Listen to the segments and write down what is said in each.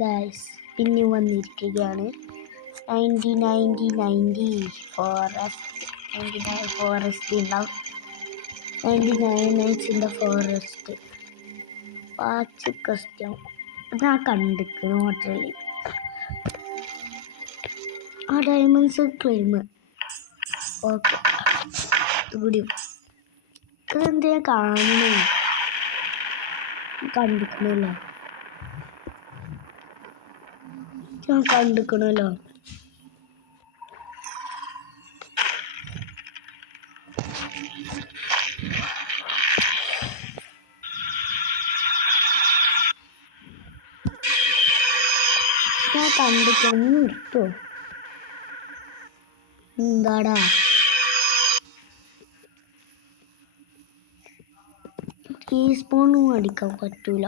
Guys പിന്നെ വന്നിരിക്കുകയാണ് 90 forest ഉണ്ടാവും. 99 nights in the forest. Watch question ഞാൻ കണ്ടിരിക്കുന്നു ഹോട്ടലിൽ. ആ ഡയമണ്ട്സ് ക്ലെയിം ഓക്കെ കൂടി ഇതെന്താ കാണുന്നു കണ്ടിരിക്കണല്ലോ. ഞാൻ കണ്ടിരിക്കണല്ലോ. ഞാൻ കണ്ടിരിക്കുന്നു നിർത്തോ എന്താടാ ടീസ്പൂണും അടിക്കാൻ പറ്റൂല.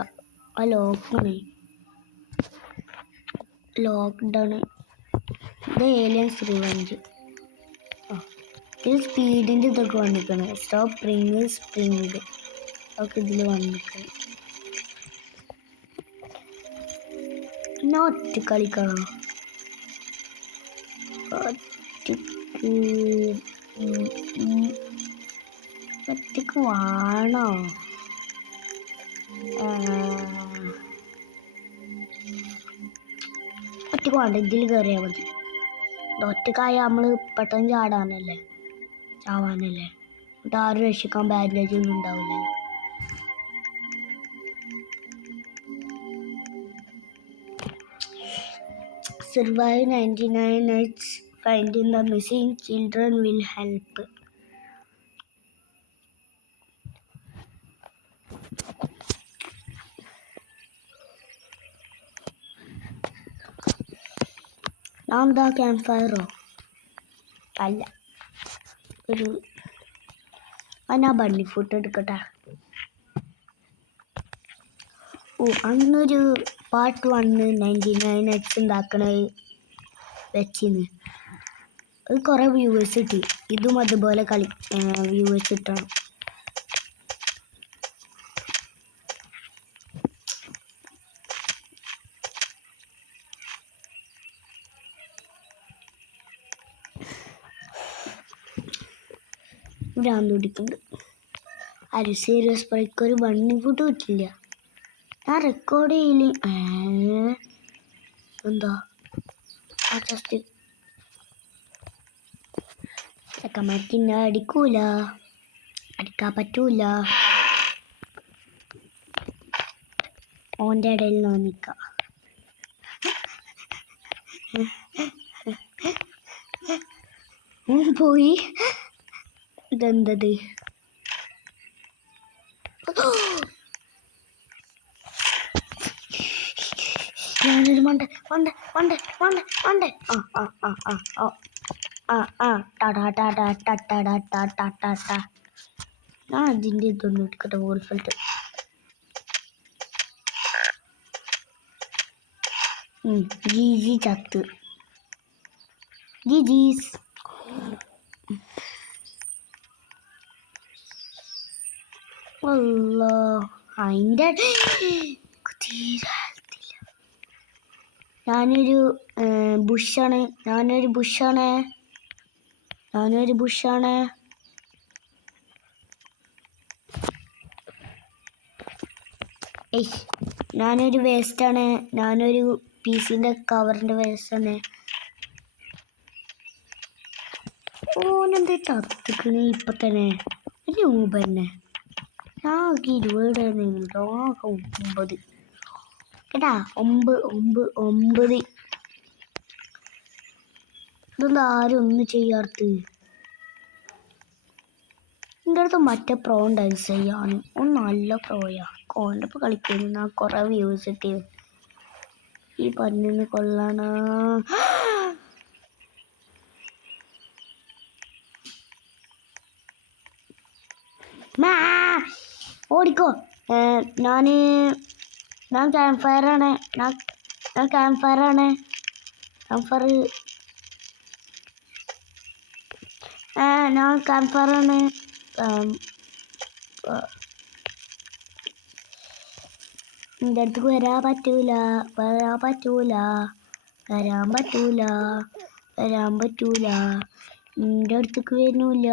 ആ ലോക്ക്ഡൗൺ ഇത് ഏലിയൻസ് റിവഞ്ച്. ഇതിൽ സ്പീഡിൻ്റെ ഇതൊക്കെ വന്നിരിക്കണം. സ്റ്റോപ്പ് സ്പ്രിങ് ഒക്കെ ഇതിൽ വന്നിരിക്കണം. പിന്നെ ഒറ്റ കളിക്കണം. ഒറ്റക്ക് വേണോ? ഒറ്റക്ക് വേണ്ട, ഇതിൽ കയറിയാൽ മതി. ഒറ്റക്കായ നമ്മൾ പെട്ടെന്ന് ചാവാനല്ലേ. എന്നിട്ട് ആരും രക്ഷിക്കാൻ ബാൻഡേജ് ഒന്നും ഉണ്ടാവില്ലല്ലോ. Survive 99 nights. Finding the missing children will help. ഞാൻ എന്താ ക്യാമ്പ് ഫയറോ അല്ല, ഒരു ഞാൻ ബണ്ണി ഫുഡ് എടുക്കട്ടെ. അന്നൊരു പാർട്ട് 1 99 nights ഉണ്ടാക്കണത് വെച്ചിന്ന്. അത് കുറേ വ്യൂവേഴ്സ് കിട്ടി. ഇതും അതുപോലെ വ്യൂവേഴ്സ് കിട്ടണം. ഭ്രാന്ത് പിടിക്കുന്നുണ്ട്. ആരും സീരിയസ് ബ്രേക്ക് ഒരു ബണ്ണി ഫുഡ് കിട്ടില്ല. ഞാൻ റെക്കോർഡ് ചെയ്യില്ല. എന്താ ജസ്റ്റ് ചെക്കന്മാർക്കിന്നെ അടിക്കാൻ പറ്റൂല. ഓൻ്റെ ഇടയിൽ ഞാൻ നിൽക്കാം. പോയി ഇതെന്തത്? ഞാനൊരു മണ്ട. ഞാൻ അതിൻ്റെ ഇതൊന്നും എടുക്കട്ടെ. വോൾഫൽട്ട് ജി ചത്ത്. ജീസ് അതിൻ്റെ ഞാനൊരു ബുഷാണ്. ഞാനൊരു വേസ്റ്റാണ്. ഞാനൊരു പീസിൻ്റെ കവറിൻ്റെ വേസ്റ്റാണ്. ഓനെന്താ ചത്തിക്കണേ ഇപ്പം തന്നെ? രൂപ തന്നെ. ഞാൻ 20 9 കേട്ടാ. 9 ഇതെന്താ ആരും ഒന്നും ചെയ്യാത്ത? എൻ്റെ അടുത്ത് മറ്റേ പ്രോ ഉണ്ടായിരുന്നു ചെയ്യാൻ. നല്ല പ്രോയാ. കോൻ്റെ ഒപ്പം കളിക്കുന്നു. കുറേ വ്യൂസ് കിട്ടി. ഈ പന്നിന്ന് കൊള്ളാന. ഓടിക്കോ. ഞാൻ ക്യാമ്പ് ഫയറാണ്. ഞാൻ ക്യാമ്പ് ഫയറാണ്. നിന്റെ അടുത്തേക്ക് വരാൻ പറ്റൂല, വരാൻ പറ്റൂല, വരാൻ പറ്റൂല, വരാൻ പറ്റൂല, നിന്റെ അടുത്തേക്ക് വരുന്നില്ല.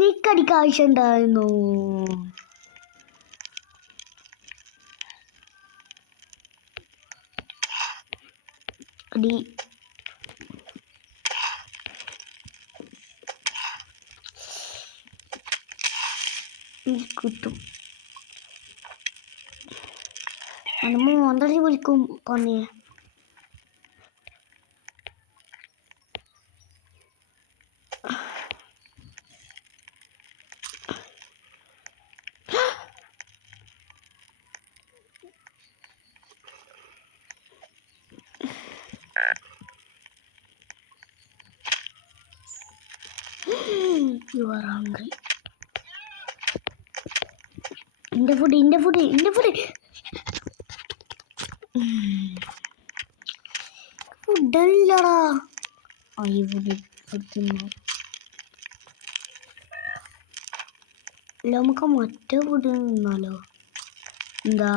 നിക്കടിക്ക് ആവശ്യം ഉണ്ടായിരുന്നു. അടി കിട്ടും. അത് മോന്തടി വിളിക്കും പന്നിയെ. You are hungry. In the food. ഫുഡല്ലടാ. ഈ ഫുഡ് നമുക്ക് മറ്റേ ഫുഡ് നിന്നാലോ? എന്താ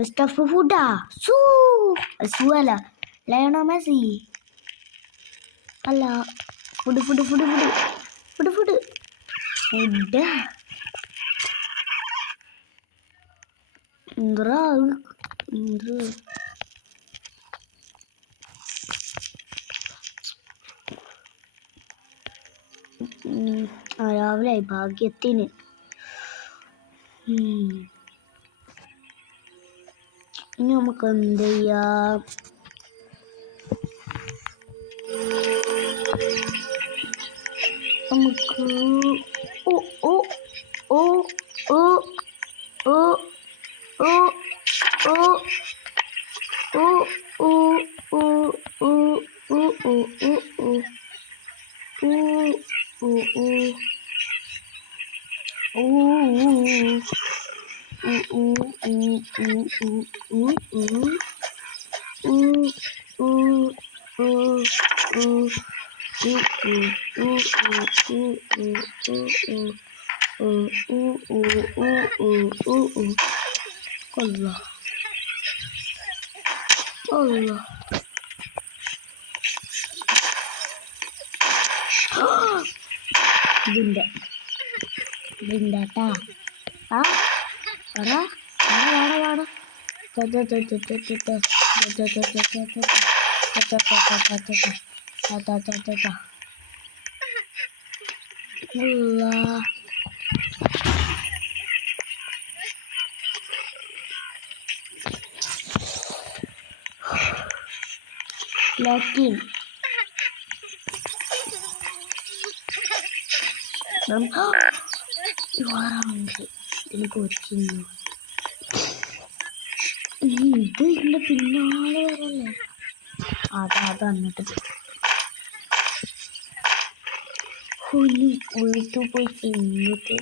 മിസ്റ്റർ ഫുഡാ? സൂ അല്ല ലയണോ മെസ്സി അല്ല. ഫുഡ് എന്തറാ രാവിലെ ഭാഗ്യത്തിന്. ഇനി നമുക്ക് എന്ത് ചെയ്യാം? നമുക്ക് ഓ ഓ ഓ ഓ ഓ ഓ ഓ ഓ ഓ ഓ ഓ ഓ ഓ ഓ Allah. Allah. Bunda ta. Ah, ada. Allah. Lakin. എനിക്ക് കൊച്ചിന്നു ഇത് ഇതിന്റെ പിന്നാലെ വരല്ലേ. അതന്നിട്ട് വീട്ടിൽ പോയി തിന്നിട്ട്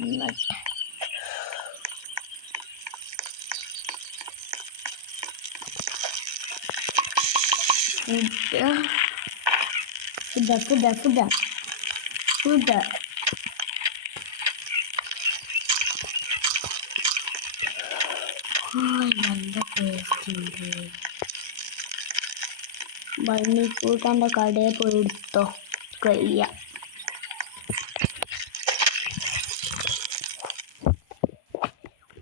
ഫുഡ് നല്ല ടേസ്റ്റ് ഉണ്ട്. ബണ്ണിക്കൂട്ടൻ്റെ കടയിൽ പോയി എടുത്തോ കഴിയ.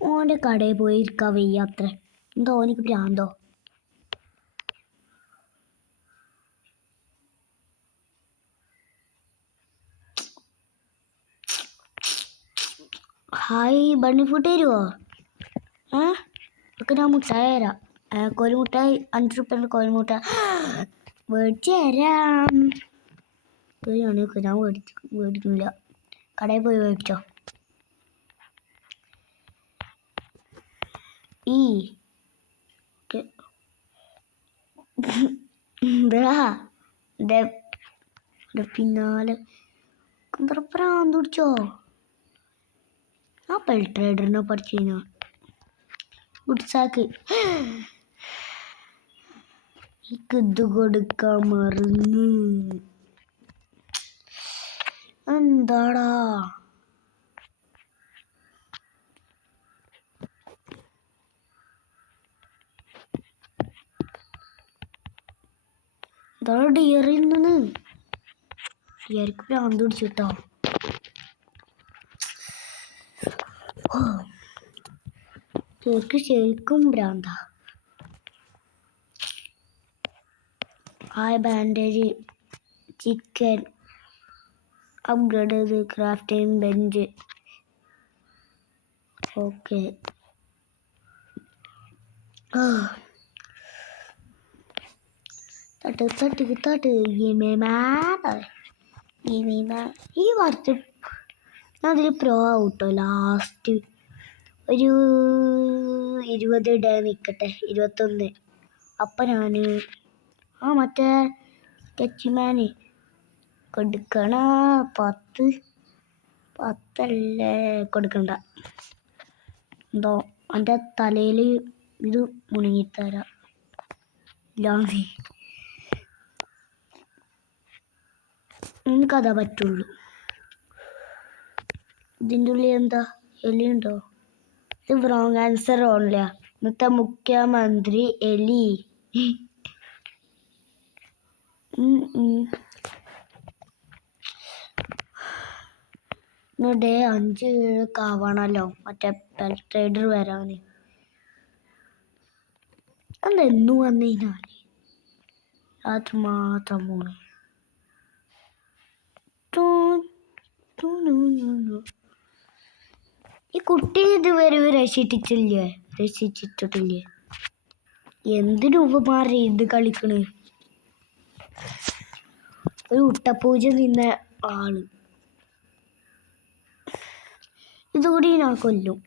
ഓൻ്റെ കടയിൽ പോയി ഇരിക്കാൻ വയ്യാത്ര. എന്തോ ഓനിക്ക് ഭ്രാന്തോ? ഹായ് ബണ്ണി ഫുഡ് തരുമോ? ഒക്കെ ഞാൻ മുട്ടായി തരാം. കോഴിമുട്ടായി 5 രൂപേൻ്റെ കോഴിമുട്ട മേടിച്ച് തരാം. ഞാൻ മേടിക്കുന്നില്ല. കടയിൽ പോയി മേടിച്ചോ. പിന്നാലെ പ്രാന്ത് പിടിച്ചോ? ആപ്പിൾ ട്രേഡറിനെ പഠിച്ചു ഗുഡ്സാക്ക് ഇത് കൊടുക്കാൻ മറന്ന്. എന്താടാ ഡിയറിന്ന് ഡിയർക്ക് ഭ്രാന്ത് പിടിച്ചിട്ടോ. ഡിയർക്ക് ശരിക്കും ഭ്രാന്ത. ബാൻഡേജ്, ചിക്കൻ, അപ്ഗ്രേഡ് ചെയ്ത് ക്രാഫ്റ്റിംഗ് ബെഞ്ച്. ഓക്കെ. തട്ട് ഈ വർഷം അതിൽ പ്രോ ആവട്ടോ. ലാസ്റ്റ് ഒരു 20 ഡേ നിൽക്കട്ടെ, 21. അപ്പം ഞാൻ മറ്റേ സ്കെച്ച്മാന് കൊടുക്കണ 10 കൊടുക്കണ്ട. എന്തോ എൻ്റെ തലയിൽ ഇത് മുണങ്ങിത്തരാം. ഇല്ലാതെ എനിക്കതാ പറ്റുള്ളൂ. ഇതിൻ്റെ ഉള്ളിൽ എന്താ എലിയുണ്ടോ? ഇത് റോങ് ആൻസർ ഓൺലിയാ. ഇന്നത്തെ മുഖ്യമന്ത്രി എലി. ഡേ 5 ആവണല്ലോ മറ്റേ ട്രേഡർ വരാൻ. അതെന്നും വന്നു കഴിഞ്ഞാൽ രാത്രി മാത്രം പോണേ. ഈ കുട്ടി ഇതുവരെ രക്ഷിച്ചിട്ടില്ലേ? എന്തിനു ഉപമാറി ഇത് കളിക്കണ്? ഒരു ഉട്ടപ്പൂജ നിന്ന ആള് ഇതുകൂടി ഞാൻ കൊല്ലും.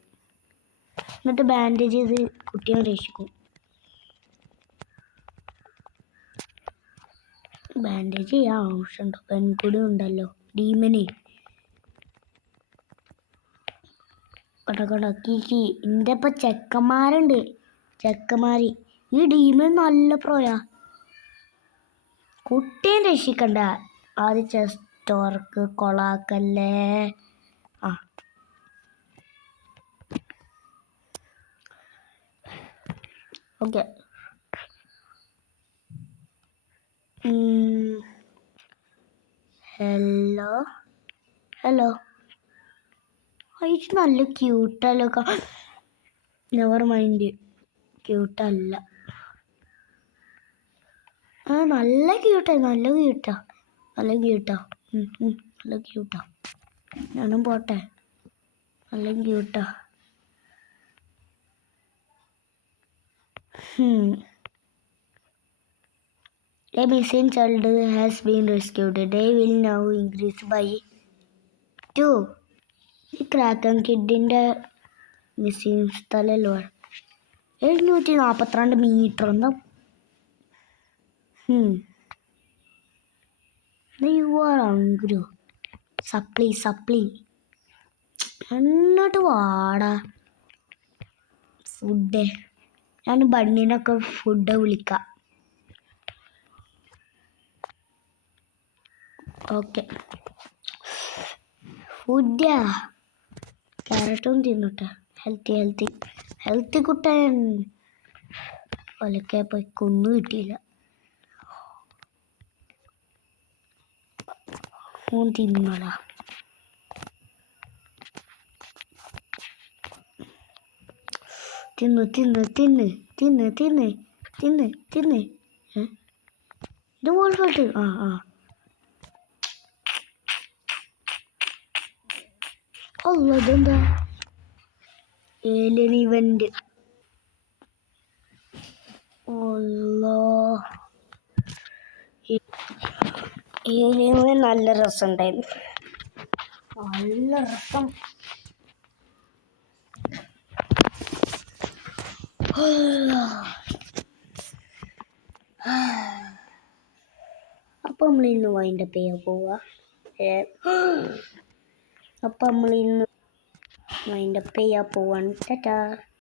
എന്നിട്ട് ബാൻഡേജ് ചെയ്ത് കുട്ടിയെ രക്ഷിക്കും. ബാൻഡേജ് ചെയ്യാൻ ആവശ്യമുണ്ടോ? പെൺകുടി ഉണ്ടല്ലോ ഡീമന്. കടക്കി എൻ്റെ ഇപ്പം ചെക്കന്മാരുണ്ട്. ചെക്കന്മാർ ഈ ഡീമൻ നല്ല പ്രോയാ. കുട്ടിയെ രക്ഷിക്കണ്ട. ആദ്യം ചെസ്റ്റ് വർക്ക് കൊളാക്കല്ലേ. ഓക്കെ. ഹലോ. ഇത് നല്ല ക്യൂട്ടല്ലോ. Never mind, ക്യൂട്ടല്ല. നല്ല ക്യൂട്ടാ. ഞാനും പോട്ടെ. നല്ല ക്യൂട്ടാ. A missing child has been rescued. They will now increase by 2. ഈ ക്രാക്കൻ കിഡിൻ്റെ മിസ്സിങ് സ്ഥലമല്ലോ. 742 മീറ്റർ. എന്താ you are hungry. സപ്ലി എന്നിട്ട് വാടാ. ഫുഡ് ഞാൻ ബണ്ണിനൊക്കെ ഫുഡ് വിളിക്കാം. ഓക്കെ. ഫുഡാ ക്യാരറ്റും തിന്നോട്ടെ. ഹെൽത്തി കുട്ടൻ. ഒലക്കെ പോയി കൊന്നു കിട്ടിയില്ല. തിന്നോടാ. തിന്ന് ഇത് വോൾഫോട്ട്. ഇതെന്താ ഏലിയൻ ഇവന്റ്? ഏലിയൻ നല്ല രസമുണ്ടായിരുന്നു. നല്ല രസം. അപ്പം നമ്മളിന്ന് വൈൻഡപ്പ് ചെയ്യാൻ പോവുക. അപ്പം നമ്മളിന്ന് വൈൻഡപ്പ് ചെയ്യാൻ പോവാണ്. ടാറ്റാ.